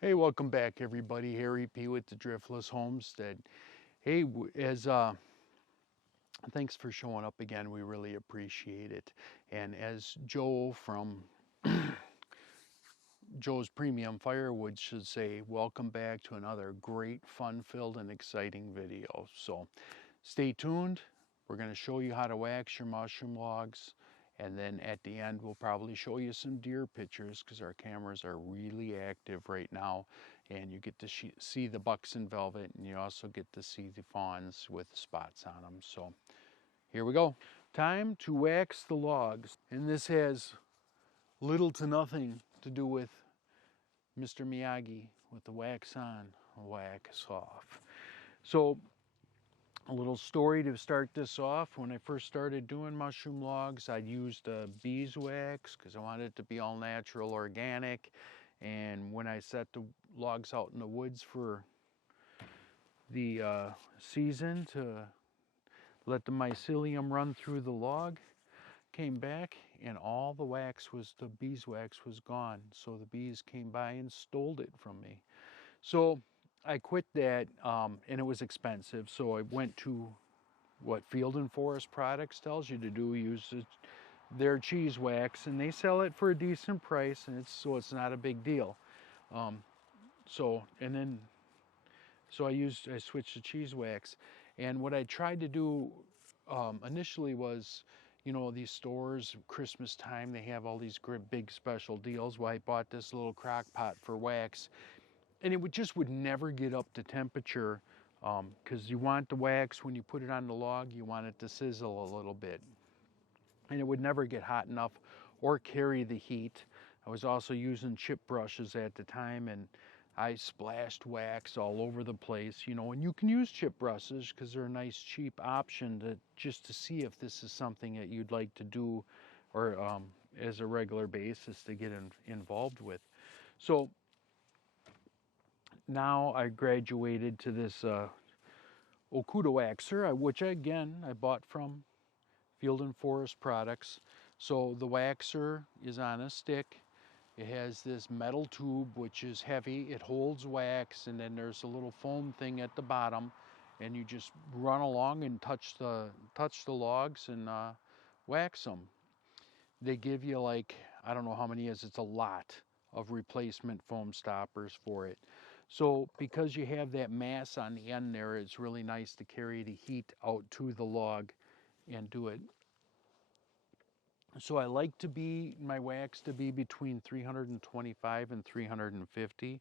Hey, welcome back, everybody. Harry P. with the Driftless Homestead. Hey, thanks for showing up again. We really appreciate it. And as Joe from Joe's Premium Firewood should say, welcome back to another great, fun-filled, and exciting video. So stay tuned. We're going to show you how to wax your mushroom logs. And then at the end, we'll probably show you some deer pictures because our cameras are really active right now. And you get to see the bucks in velvet, and you also get to see the fawns with spots on them. So here we go. Time to wax the logs. And this has little to nothing to do with Mr. Miyagi with the wax on, wax off. So a little story to start this off. When I first started doing mushroom logs, I used beeswax because I wanted it to be all natural, organic. And when I set the logs out in the woods for the season to let the mycelium run through the log, came back and all the beeswax was gone. So the bees came by and stole it from me. So I quit that, and it was expensive. So I went to what Field and Forest Products tells you to do, use their cheese wax, and they sell it for a decent price, and it's not a big deal. So I switched to cheese wax, and what I tried to do initially was, you know, these stores, Christmas time, they have all these big special deals. Well, I bought this little crock pot for wax, and it would never get up to temperature because you want the wax, when you put it on the log, you want it to sizzle a little bit. And it would never get hot enough or carry the heat. I was also using chip brushes at the time, and I splashed wax all over the place, you know, and you can use chip brushes because they're a nice cheap option just to see if this is something that you'd like to do or as a regular basis to get involved with. So now I graduated to this Okuda waxer, which again I bought from Field and Forest Products. So the waxer is on a stick. It has this metal tube which is heavy. It holds wax, and then there's a little foam thing at the bottom, and you just run along and touch the logs and wax them. They give you, like, I don't know how many it is, it's a lot of replacement foam stoppers for it. So because you have that mass on the end there, it's really nice to carry the heat out to the log and do it. So I like my wax to be between 325 and 350.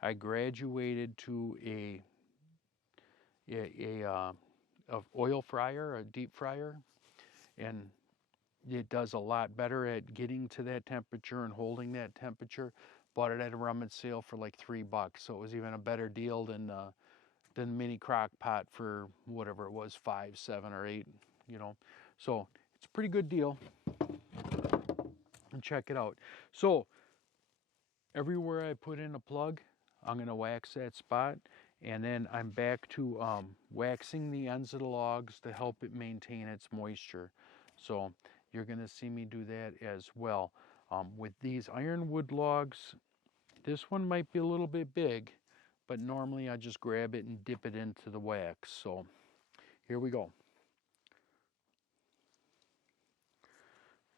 I graduated to a oil fryer, a deep fryer, and it does a lot better at getting to that temperature and holding that temperature. Bought it at a rummage sale for like $3, so it was even a better deal than mini crock pot for whatever it was, 5, 7, or 8, you know. So it's a pretty good deal. And check it out. So everywhere I put in a plug, I'm going to wax that spot, and then I'm back to waxing the ends of the logs to help it maintain its moisture. So you're going to see me do that as well. With these ironwood logs, this one might be a little bit big, but normally I just grab it and dip it into the wax. So here we go.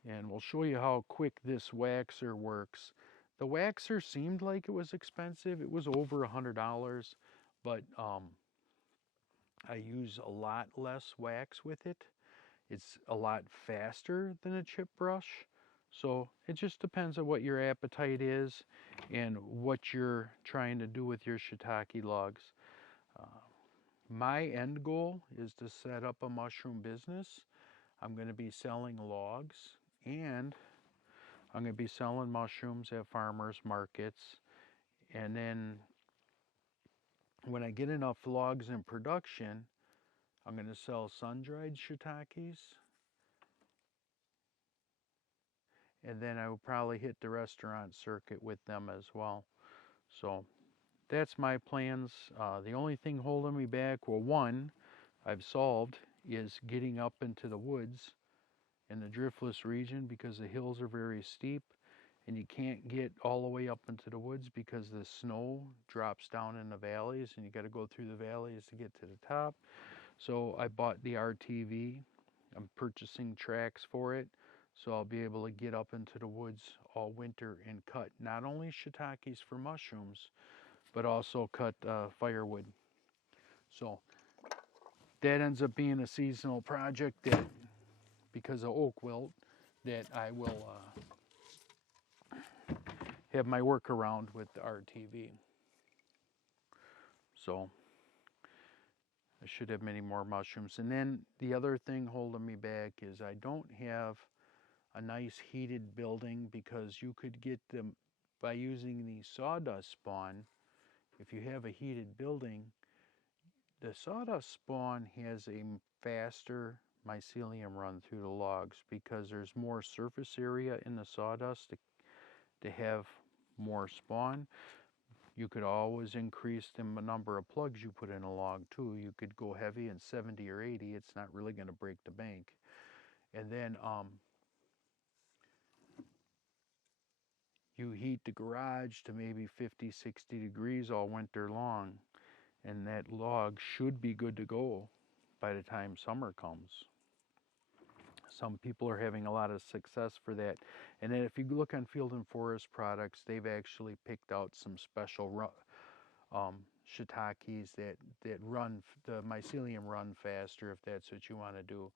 And we'll show you how quick this waxer works. The waxer seemed like it was expensive. It was over $100, but I use a lot less wax with it. It's a lot faster than a chip brush. So it just depends on what your appetite is and what you're trying to do with your shiitake logs. My end goal is to set up a mushroom business. I'm going to be selling logs, and I'm going to be selling mushrooms at farmers markets. And then when I get enough logs in production, I'm going to sell sun-dried shiitakes. And then I will probably hit the restaurant circuit with them as well. So that's my plans. The only thing holding me back, well, one I've solved, is getting up into the woods in the driftless region because the hills are very steep. and you can't get all the way up into the woods because the snow drops down in the valleys and you got to go through the valleys to get to the top. So I bought the RTV. I'm purchasing tracks for it, so I'll be able to get up into the woods all winter and cut not only shiitakes for mushrooms, but also cut firewood. So that ends up being a seasonal project that, because of oak wilt, that I will have my workaround with the RTV. So I should have many more mushrooms. And then the other thing holding me back is I don't have a nice heated building, because you could get them by using the sawdust spawn. If you have a heated building, the sawdust spawn has a faster mycelium run through the logs because there's more surface area in the sawdust to have more spawn. You could always increase the number of plugs you put in a log too. You could go heavy in 70 or 80. It's not really going to break the bank. And then you heat the garage to maybe 50, 60 degrees all winter long, and that log should be good to go by the time summer comes. Some people are having a lot of success for that. And then if you look on Field and Forest Products, they've actually picked out some special shiitakes that run, the mycelium run faster, if that's what you want to do.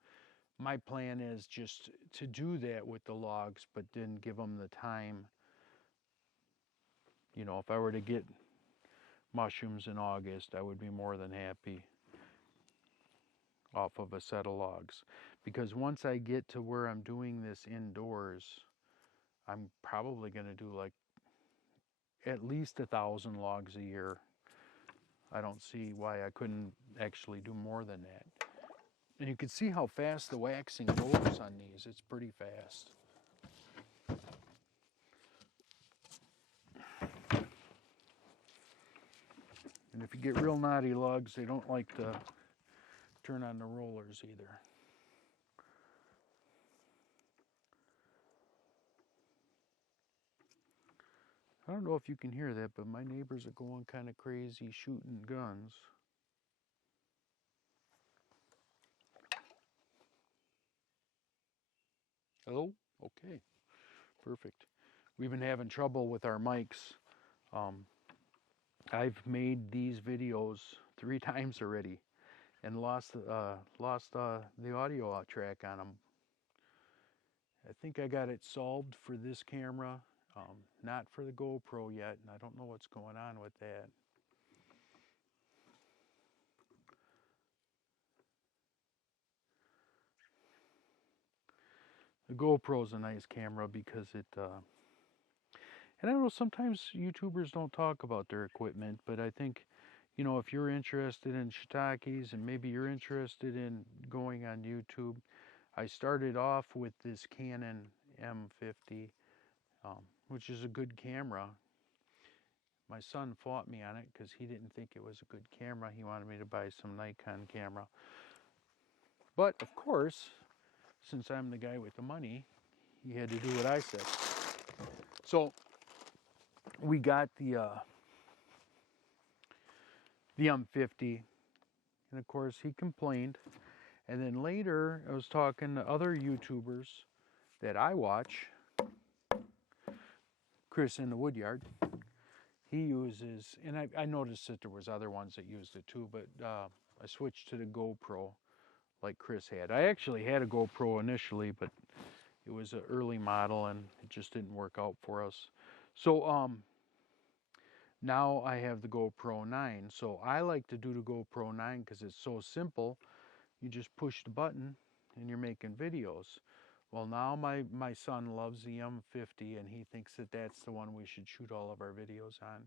My plan is just to do that with the logs, but then give them the time. You know, if I were to get mushrooms in August, I would be more than happy off of a set of logs. Because once I get to where I'm doing this indoors, I'm probably going to do like at least 1,000 logs a year. I don't see why I couldn't actually do more than that. And you can see how fast the waxing goes on these. It's pretty fast. And if you get real knotty logs, they don't like to turn on the rollers either. I don't know if you can hear that, but my neighbors are going kind of crazy shooting guns. Hello? Okay, perfect. We've been having trouble with our mics. I've made these videos 3 times already and lost the audio track on them. I think I got it solved for this camera, not for the GoPro yet, and I don't know what's going on with that. The GoPro's a nice camera because it, and I don't know, sometimes YouTubers don't talk about their equipment, but I think, you know, if you're interested in shiitakes and maybe you're interested in going on YouTube, I started off with this Canon M50, which is a good camera. My son fought me on it because he didn't think it was a good camera. He wanted me to buy some Nikon camera. But of course, since I'm the guy with the money, he had to do what I said. So we got the M50, and of course he complained. And then later I was talking to other YouTubers that I watch. Chris in the Woodyard, he uses, and I noticed that there was other ones that used it too, but I switched to the GoPro like Chris had. I actually had a GoPro initially, but it was an early model and it just didn't work out for us. So now I have the GoPro 9. So I like to do the GoPro 9 because it's so simple. You just push the button and you're making videos. Well, now my son loves the M50 and he thinks that that's the one we should shoot all of our videos on.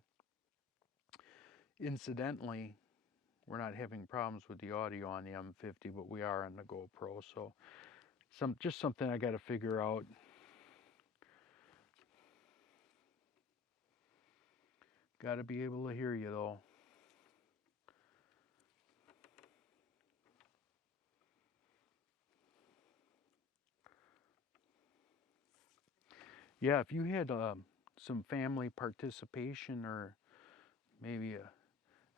Incidentally, we're not having problems with the audio on the M50, but we are on the GoPro, so just something I got to figure out. Got to be able to hear you though. Yeah, if you had some family participation, or maybe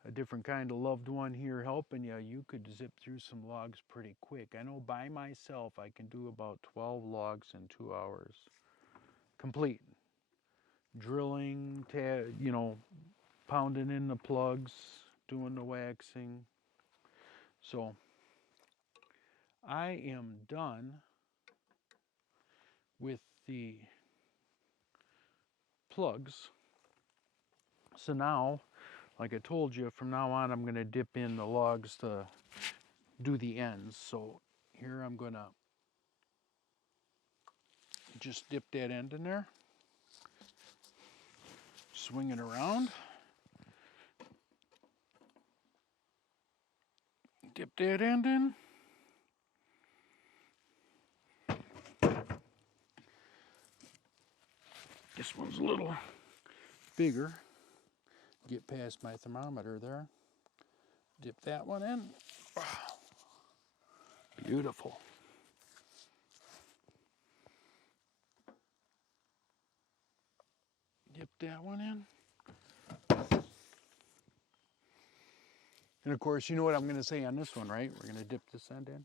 a different kind of loved one here helping you, you could zip through some logs pretty quick. I know by myself I can do about 12 logs in 2 hours. Complete. Drilling, pounding in the plugs, doing the waxing. So I am done with the plugs. So now, like I told you, from now on I'm going to dip in the logs to do the ends. So here I'm going to just dip that end in there, swing it around, dip that end in. This one's a little bigger. Get past my thermometer there. Dip that one in. Wow. Beautiful. Dip that one in. And of course, you know what I'm going to say on this one, right? We're going to dip this end in.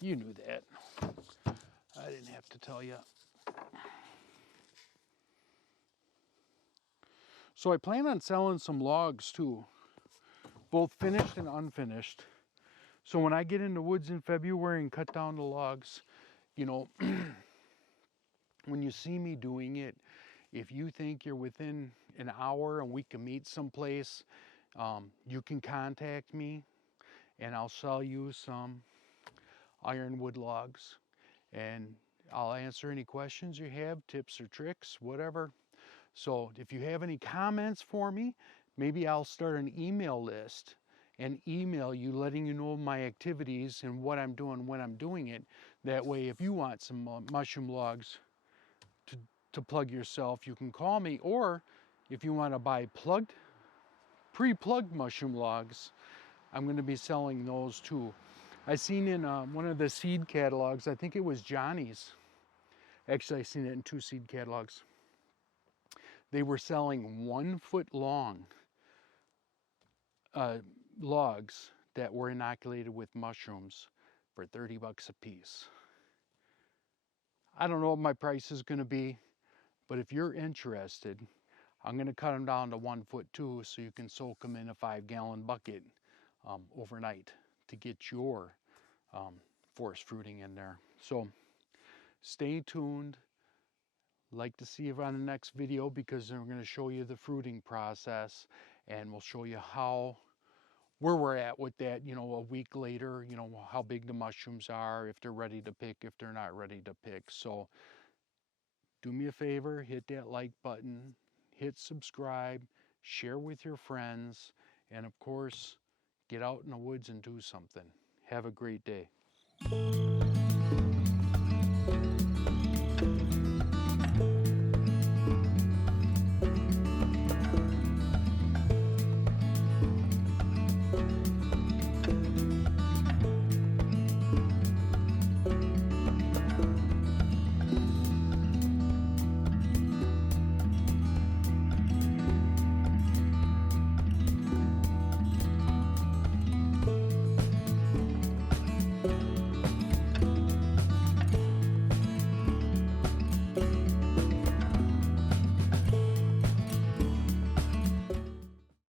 You knew that. I didn't have to tell you. So I plan on selling some logs too, both finished and unfinished. So when I get in the woods in February and cut down the logs, you know, when you see me doing it, if you think you're within an hour and we can meet someplace, you can contact me and I'll sell you some ironwood logs, and I'll answer any questions you have, tips or tricks, whatever. So if you have any comments for me, maybe I'll start an email list and email you letting you know my activities and what I'm doing when I'm doing it. That way, if you want some mushroom logs to plug yourself, you can call me. Or if you want to buy pre-plugged mushroom logs, I'm going to be selling those too. I seen in one of the seed catalogs, I think it was Johnny's. Actually, I seen it in 2 seed catalogs. They were selling 1 foot long logs that were inoculated with mushrooms for 30 bucks a piece. I don't know what my price is going to be, but if you're interested, I'm going to cut them down to 1 foot too, so you can soak them in a 5-gallon bucket overnight to get your forest fruiting in there. So stay tuned. Like to see you on the next video, because we're going to show you the fruiting process, and we'll show you where we're at with that, a week later, how big the mushrooms are, if they're ready to pick, if they're not ready to pick. So do me a favor, hit that like button, hit subscribe, share with your friends, and of course, get out in the woods and do something. Have a great day.